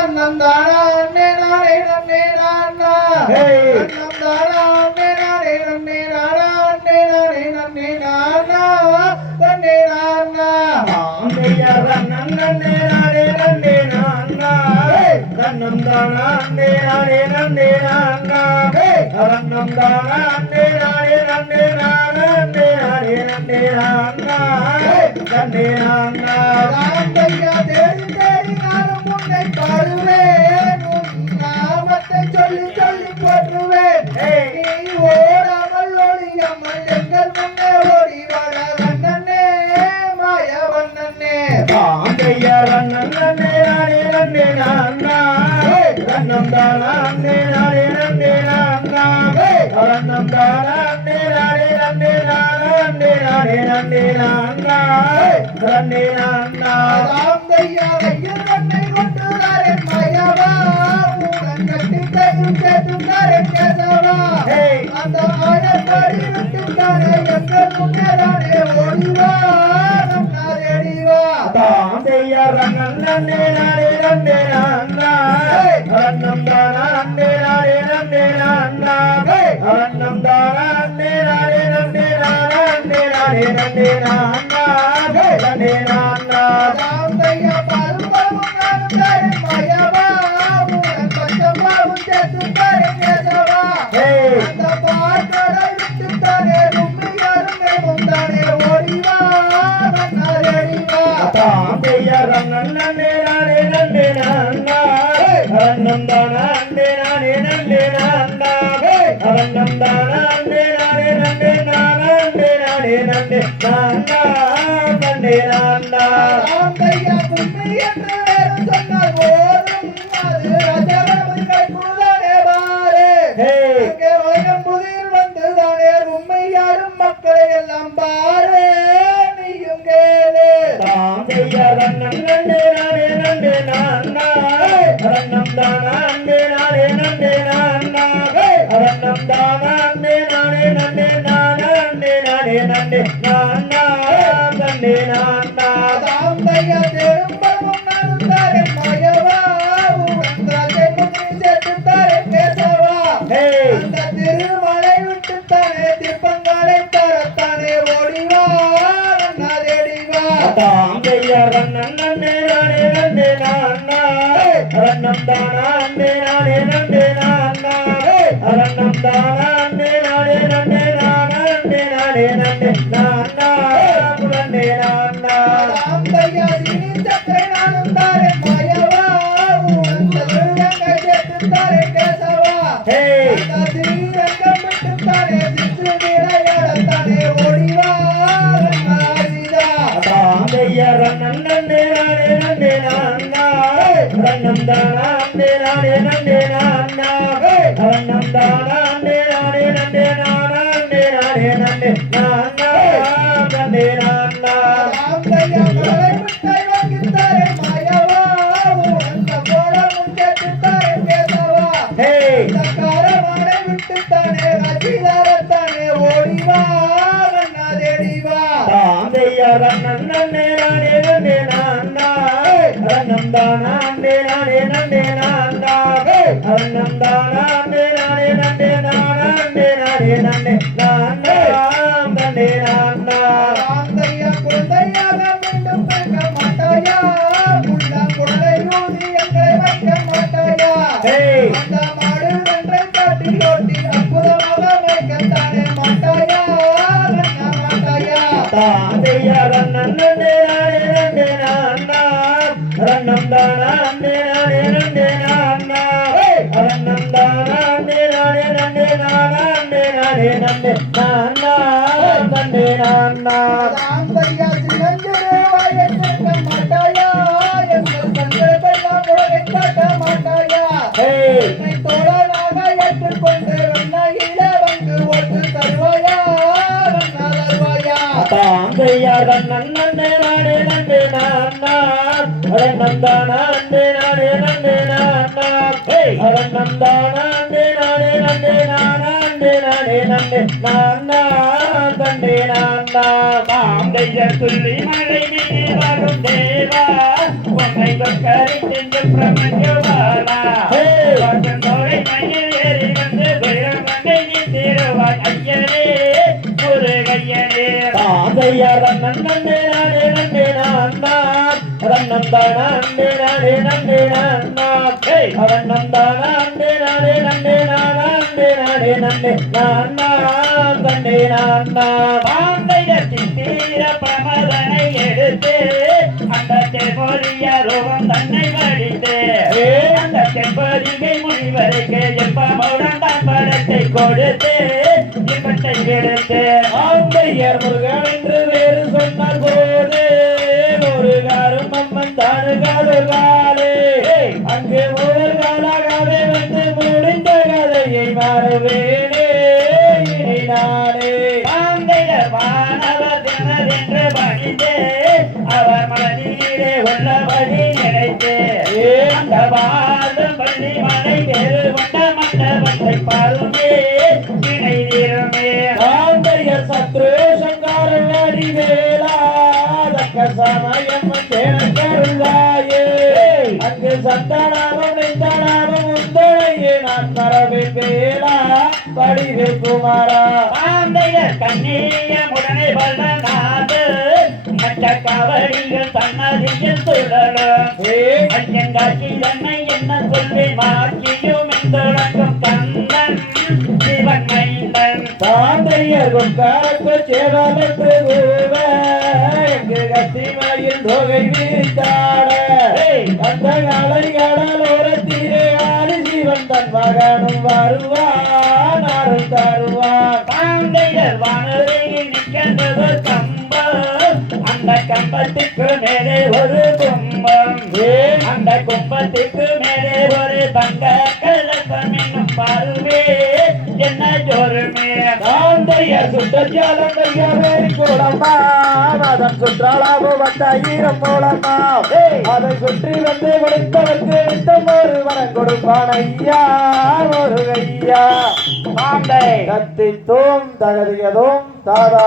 தன்னம் தானா அண்ணே நானே நன்னே நானா தன்னம் தானா அண்ணே நானே நன்னே நானா அண்ணே நானே நன்னே நானா நன்னே நானா ஆந்தையா ரன்னன் நன்னே நானே நன்னே நானா தன்னம் தானா அண்ணே நானே நன்னே நானா ரன்னம் தானா அண்ணே நானே நன்னே நானா அண்ணே நானே நன்னே நானா நன்னே நானா ராமையா தேடி தேடி நானும் உன்னை பாடுவேன் உன் நாமத்தை சொல்லி சொல்லி போற்றுவேன் நீ ஓடாமல் ஒளியாமல் எங்கள் முன்னே ஓடி வாழ வண்ணனே மாய வண்ணனே ஆந்தையா ரன்னன் நன்னே நானே நன்னே நானா ரன்னம் தானா அண்ணே நானே நன்னே நானா ரன்னம் தானா அண்ணே நானே நன்னே நானா அண்ணே நானே நன்னே நானா நன்னே நானா ராமையா ஐயர் கண்ணை கொண்டுதாரே மாயவா உடன் கட்டி கையும் கேட்டுதாரே கேசவா அந்த ஆயப்படி விட்டுத்தானே எங்கள் முன்னேறானே ஓடிவா நன்னாரேடிவா ஆந்தையா ரன்னன் நன்னே நானே நன்னே நானா ரன்னம் தானா அண்ணே நானே நன்னே நானா ரன்னம் தானா அண்ணே நானே நன்னே நானா அண்ணே நானே நன்னே நானா நன்னே நானா ராமையா பாலும் நானும் மாயவா உடன் பச்சம்மாவும் கேட்டுதாரே கேசவா அந்த பாட்டோட விட்டுத்தானே உண்மையாரும் மேமுந்தானே ஓடிவா நன்னாரேடிவா ஆந்தையா ரன்னன் நன்னே நானே நன்னே நானா ரன்னம் தானா அண்ணே நானே நன்னே நானா ரன்னம் தானா அண்ணே நானே நன்னே நானா அண்ணே நானே நன்னே நானா நன்னே நானா ராமையா உண்மை என்று வேறு சொன்னால் போதும் அது ராஜாவை கைக்குள்ளானே பாரு அங்கே வயம்புதிர் வந்துதானே உண்மையாரும் மக்களை எல்லாம் பாரு நீயும் கேளு ஆந்தையா ரன்னன் நன்னே நானே நன்னே நானா ரன்னம் தானா அண்ணே நானே நன்னே நானா ரன்னம் தானா அண்ணே நானே நன்னே நானா அண்ணே நானே நன்னே நானா நன்னே நானா ராமையா தேடும்படும் நானும் தாரே மாயவா உடன் திராட்சை முன்னி சேர்த்துத்தாரே கேசவா அந்த திருமலை விட்டுத்தானே திருப்பங்களை தரத்தானே ஓடிவா நன்னாரேடிவா ஆந்தையா ரன்னன் நன்னே நானே நன்னே நானா ரன்னம் தானா அண்ணே நானே நன்னே நானா ரன்னம் தானா அண்ணே நானே நன்னே நானா அண்ணே நானே நன்னே நானா நன்னே நானா ராமையா சினி சக்கரை நானும் தாரே மாயவா உடன் திருடங்கை சேர்த்துத்தாரே கேசவா அந்த ஸ்ரீரங்கம் விட்டுத்தானே சிற்று விளையாடத்தானே ஓடிவா நன்னாரிதா ஆந்தையா ரன்னன் நன்னே நானே நன்னே நானா ரன்னம் தானா அண்ணே நானே நன்னே நானா ரன்னம் தானா அண்ணே நானே நன்னே நானா அண்ணே நானே நன்னே நானா நன்னே நானா ராமையா மலை மிட்டாய் வாங்கித்தாரே மாயவா உடன் சம்போடமும் கேட்டுத்தாரே கேசவா அந்த காரமாடை விட்டுத்தானே ரசிகரத்தானே ஓடிவா நன்னாரேடிவா ஆந்தையா ரன்னன் நன்னே நானே நன்னே நானா ரன்னம் தானா அண்ணே நானே நன்னே நானா ரன்னம் தானா அண்ணே நானே நன்னே நானா அண்ணே நானே நன்னே நானா நன்னே நானா ராமையா குழந்தையாக மீண்டும் வைக்க மாட்டாயா உள்ள குடலை ஊதி எங்களை வைக்க மாட்டாயா அந்த மாடு வென்றை காட்டி ஓட்டி அற்புதமாக வைக்கத்தானே மாட்டாயா நன்னா மாட்டாயா ஆந்தையா ரன்னன் நன்னே நானே நன்னே நானா ரன்னம் தானா அண்ணே நானே நன்னே நானா ரன்னம் தானா அண்ணே நானே நன்னே நானா அண்ணே நானே நன்னே நானா நன்னே நானா ராமையா சின்னஞ்சிறு வாயை கேட்க மாட்டாயா எங்கள் சங்கரத்தெல்லாம் உலகை காட்ட மாட்டாயா என்னை தோழனாக ஏற்றுக்கொண்டு வெண்ணையில வந்து ஓட்டு தருவாயா நன்னா தருவாயா ஆந்தையா ரன்னன் நன்னே நானே நன்னே நானா ரன்னம் தானா அண்ணே நானே நன்னே நானா ரன்னம் தானா அண்ணே நானே நன்னே நானா அண்ணே நானே நன்னே நானா நன்னே நானா ஆந்தையா துள்ளி மழை நீ வரும் தேவா என்னை கொக்கரித்து பிரமஞ்சவாளா தோழை மயில் ஏறி வந்து குயிரமங்கை நீ தீருவாய் ஐயனே முருகையனே தாதையார் நன்னே நானே நன்னே நான் ரன்னம் தானா அண்டே நானே நன்னே நான் ரன்னம் தானா அண்டே நானே நன்னே நானே நன்னே நான் தண்டே நான் வாந்தையத்தின் தீர பிரமதனை எடுத்து அந்த தென்பொழிய ரூபம் தன்னை வடித்து அந்த தென்பொழிகை முனிவருக்கு எப்பமுடன் தான் படத்தை கொடுத்து இப்பட்டை எடுத்து ஆந்தையர் முருகன் என்று வேறு சொன்னால் போது முருகாரும் அம்மன் தானுகாலே அங்கு முருகாலாகவே வந்து முடிந்த கதையை மாறுவேனே இனி நானே ஆந்தையர் வானவர் தினதென்று பணிந்து அவர் மனதிலே உள்ளபடி நினைத்து அந்த வாழும் பள்ளி மலை வேறு கொண்ட மண்டபத்தை பாருமே நினைதிருமே ஆந்தையர் சத்ரு சங்காரவாடி வேளா தக்க சமயம் தேனக்கருளாயே அங்கு சந்தனாமும் நிந்தனாமும் உந்தழையே நான் மரபில் வேளா படிவே குமாரா ஆந்தையர் கண்ணியமுடனே பலநாடு மற்ற கவடிகள் தன்னதியில் சுழலும் ஐயங்காட்சி தன்னை என்ன சொல்லி மாற்றியும் தொடங்கும் கண்ணன் சிவன் மைந்தன் தாந்தையர் கொக்காரக்கு சேவலுக்கு எங்கு கத்திமையில் தொகை விரித்தாட அந்த காலை கடலோரத்திலே ஆதி சிவன் தன் மகனும் வருவான் அருள் தருவான் தாந்தையர் வானரையில் நிற்கின்றது கம்பம் அந்த கம்பத்துக்கு மேலே ஒரு கும்பம் அந்த கும்பத்துக்கு மேலே ஒரு தங்க கலசம் என்னும் பாருவே என்ன ஜோருமே தாந்தையர் சுற்றச்சாலம் கூடமா அதன் சுற்றாலாவோ வந்த ஈரம் மூலமா அதை சுற்றி வந்து கொடுத்தவர்க்கு நித்தம் ஒரு வரம் கொடுப்பான் ஐயா ஒரு ஐயா கத்தித்தும் தகதியதும் தாதா